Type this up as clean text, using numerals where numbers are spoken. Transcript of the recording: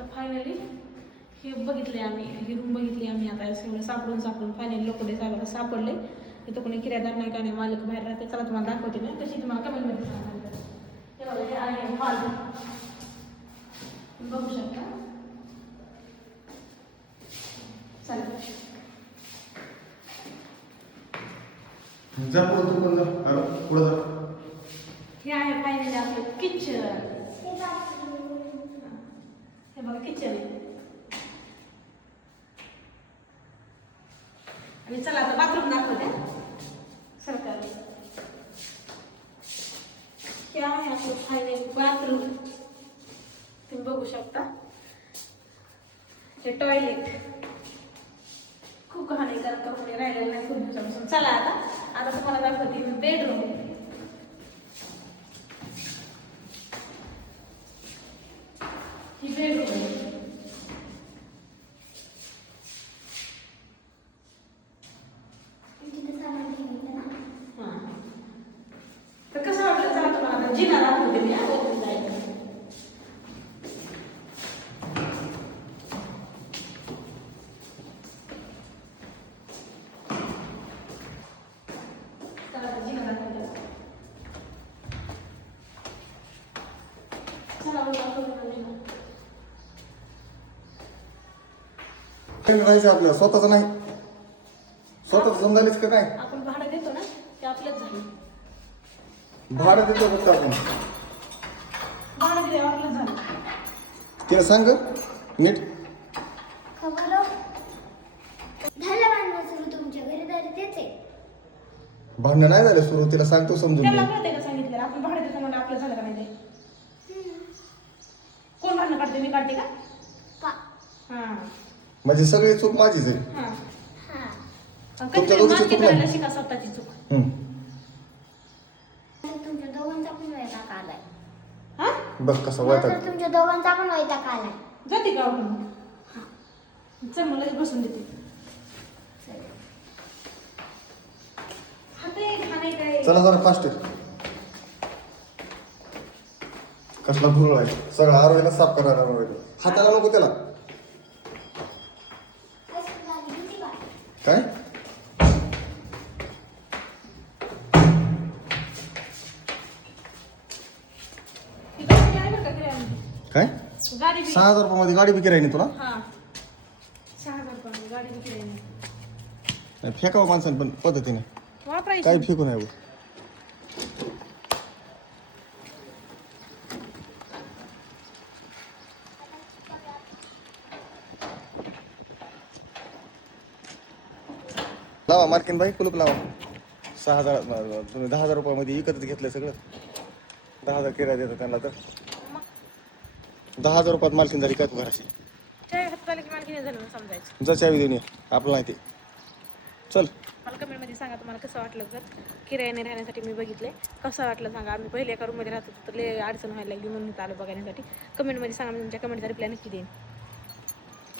तर फायनली हे बघितले आम्ही, ही रूम बघितली आम्ही. आता सगळं सापडून फायनली लोकडे साहेबाला सापडले. तिथं कोणी किरायदार नाही, काय नाही, मालक बाहेर राहते. चला तुम्हाला दाखवते ना, तशी तुम्हाला कमेंटमध्ये सांगा. हे बघा, हे आहे हॉल, बघू शकता. चला जा पुढे जा. हे आहे फायनली आपलं किचन. हे बघा किचन आहे. आणि चला आता बाथरूम दाखवते सरकार. हे आहे आपलं फायनल बाथरूम, तुम्ही बघू शकता. हे टॉयलेट खूप हानिकारक कपडे राहिलेले नाही खूप दिवसापासून. चला आता तुम्हाला दाखवते बेडरूम. ही बेडरूम आहे. तर कसं वाटलं चला तुम्हाला जिना दाखवते मी. राहायचं आपलं स्वतःच नाही, स्वतःच जमदालीच का काय? आपण भाडं देतो ना, ते आपलंच झालं. भाडं देतो फक्त आपण, भाडं दिलं आपलंच झालं. तिला सांग नीट. खबर झालं भांडण सुरू तुमच्या घरी, तरी तेच आहे. भांडण नाही झालं सुरू, तिला सांगतो समजून त्याला घे. कळतंय का सांगितलं आपण भाडं देतो म्हणजे आपलं झालं का नाही ते? कोण भांडण काढते? मी काढते का? हां म्हणजे सगळी चूक माझीच आहे. हां हा तुमच्या दोघीची चूक नाही. शिका स्वतःची चूक. तुमच्या दोघांचा पण वैताग आलाय. हा बघ कसा वैताग. तुमच्या दोघांचा पण वैताग आलाय. जाते का आपण? चल मला लगेच बसून देते. हाते खाणे काय चला जरा फास्ट. कसला भुरळ आहे, सगळं आरोग्याला साफ करायला आरोग्याला. हाताला नको त्याला. काय काय गाडी 6,000 रुपयामध्ये गाडी विक्री आहे ना तुला? हा 6,000 रुपये गाडी विक्री आहे. नाही, फेकावं माणसाने पण पद्धतीने, वापरायची काही फेकू नये. लावा मार्किन बाई, कुलूप लावा. 6,000 तुम्ही 10,000 रुपयामध्ये विकतच घेतलंय सगळं. 10,000 किराया देतात त्यांना, तर 10,000 रुपयात मालकीन झाली काय तू घराशी? हाताला की मालकीने झालं म्हणून समजायचं. जा चावी देऊन ये, आपलं नाही ते. चल मला कमेंटमध्ये सांगा तुम्हाला कसं वाटलं. जर किरायाने राहण्यासाठी मी बघितले, कसं वाटलं सांगा. आम्ही पहिले एका रूममध्ये राहत होतो तर लय अडचण व्हायला लागली म्हणून आलो बघण्यासाठी. कमेंटमध्ये सांगा, मी तुमच्या कमेंटचा रिप्लाय नक्की देईन.